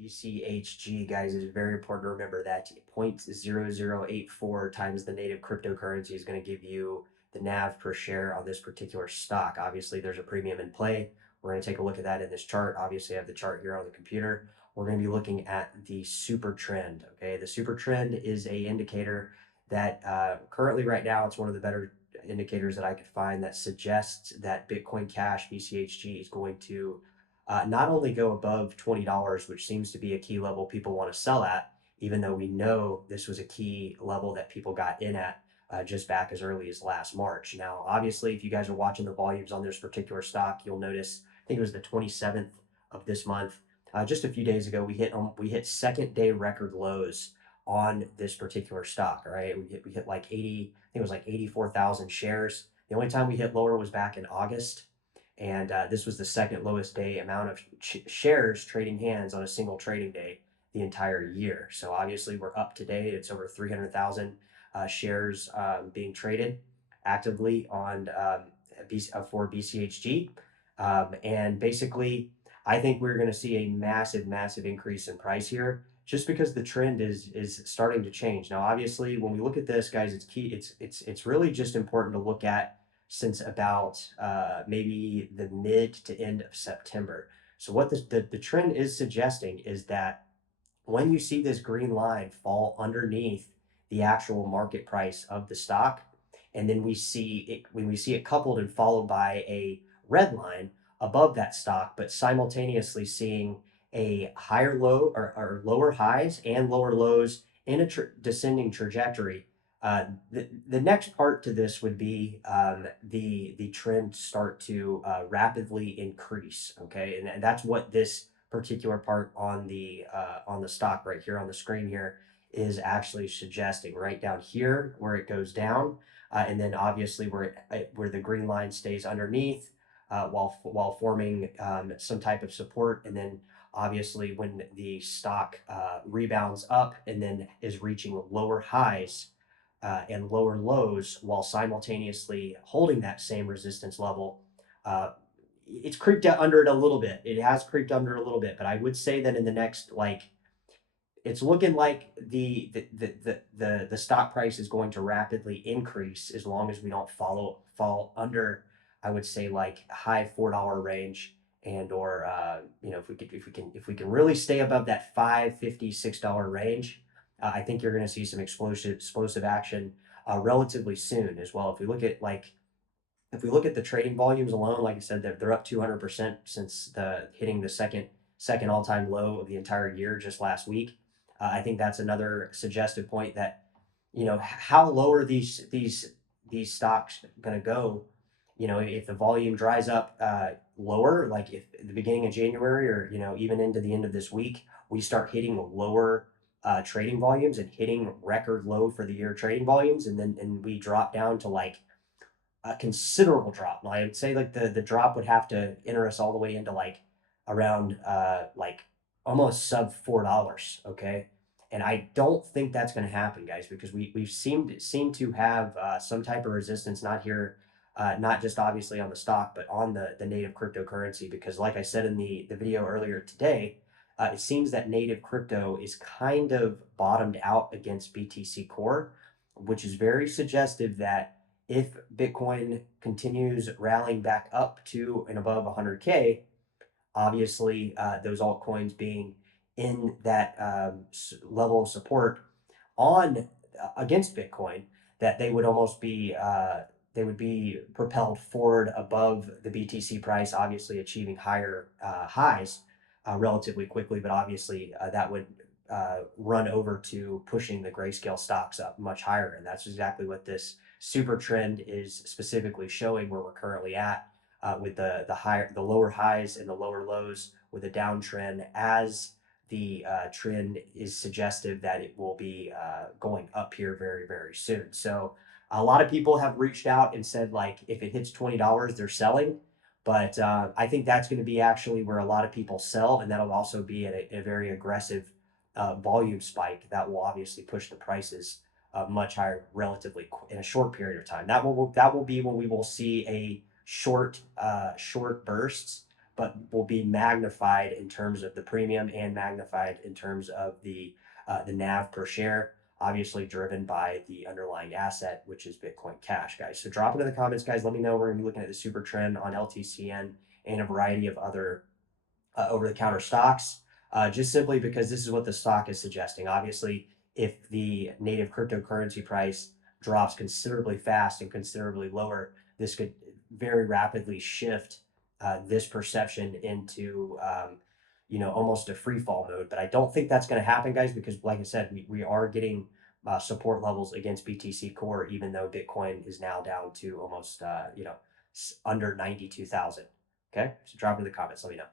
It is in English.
BCHG, guys, is very important to remember that 0.0084 times the native cryptocurrency is going to give you the NAV per share on this particular stock. Obviously, there's a premium in play. We're going to take a look at that in this chart. Obviously, I have the chart here on the computer. We're going to be looking at the super trend. Okay, the super trend is a indicator that currently right now it's one of the better indicators that I could find that suggests that Bitcoin Cash BCHG is going to not only go above $20, which seems to be a key level people want to sell at, even though we know this was a key level that people got in at just back as early as last March. Now, obviously, if you guys are watching the volumes on this particular stock, you'll notice, I think it was the 27th of this month, just a few days ago, we hit second day record lows on this particular stock. All right, we hit like 80, I think it was like 84,000 shares. The only time we hit lower was back in August, and this was the second lowest day amount of shares trading hands on a single trading day the entire year. So obviously we're up today. It's over 300,000 shares being traded actively on for BCHG. And basically, I think we're going to see a massive increase in price here just because the trend is starting to change. Now, obviously, when we look at this, guys, it's key. It's really just important to look at since about maybe the mid to end of September. So what the trend is suggesting is that when you see this green line fall underneath the actual market price of the stock, and then we see it coupled and followed by a red line above that stock, but simultaneously seeing a higher low or lower highs and lower lows in a descending trajectory. The next part to this would be the trend start to rapidly increase. Okay, and that's what this particular part on the stock right here on the screen here is actually suggesting. Right down here where it goes down, and then obviously where the green line stays underneath, while forming some type of support, and then obviously when the stock rebounds up and then is reaching lower highs and lower lows while simultaneously holding that same resistance level. It's creeped out under it a little bit. It has creeped under a little bit, but I would say that in the next it's looking like the stock price is going to rapidly increase as long as we don't fall under, I would say, like high $4 range, and or if we can really stay above that $5.56 range. I think you're going to see some explosive action relatively soon as well. If we look at the trading volumes alone, like I said, they're up 200% since the hitting the second all-time low of the entire year just last week. I think that's another suggestive point that how low are these stocks going to go. If the volume dries up lower, like if at the beginning of January or even into the end of this week, we start hitting lower trading volumes and hitting record low for the year trading volumes, and we drop down to like a considerable drop. Now, I would say like the drop would have to enter us all the way into like around like almost sub $4. Okay. And I don't think that's going to happen, guys, because we've seemed to have some type of resistance, not here, not just obviously on the stock, but on the native cryptocurrency. Because like I said in the video earlier today, it seems that native crypto is kind of bottomed out against BTC Core, which is very suggestive that if Bitcoin continues rallying back up to and above 100K, obviously those altcoins being in that level of support on against Bitcoin, that they would almost be they would be propelled forward above the BTC price, obviously achieving higher highs relatively quickly. But obviously that would run over to pushing the Grayscale stocks up much higher, and that's exactly what this super trend is specifically showing where we're currently at with the lower highs and the lower lows with a downtrend as the trend is suggestive that it will be going up here very soon. So a lot of people have reached out and said like if it hits $20 they're selling, but I think that's going to be actually where a lot of people sell, and that'll also be a very aggressive volume spike that will obviously push the prices much higher relatively in a short period of time. That will be when we will see a short bursts, but will be magnified in terms of the premium and magnified in terms of the NAV per share, obviously driven by the underlying asset, which is Bitcoin Cash, guys. So drop it in the comments, guys. Let me know. We're gonna be looking at the super trend on LTCN and a variety of other over-the-counter stocks, just simply because this is what the stock is suggesting. Obviously, if the native cryptocurrency price drops considerably fast and considerably lower, this could very rapidly shift this perception into almost a free fall mode. But I don't think that's going to happen, guys, because like I said, we are getting support levels against BTC Core, even though Bitcoin is now down to almost under 92,000. Okay, so drop it in the comments. Let me know.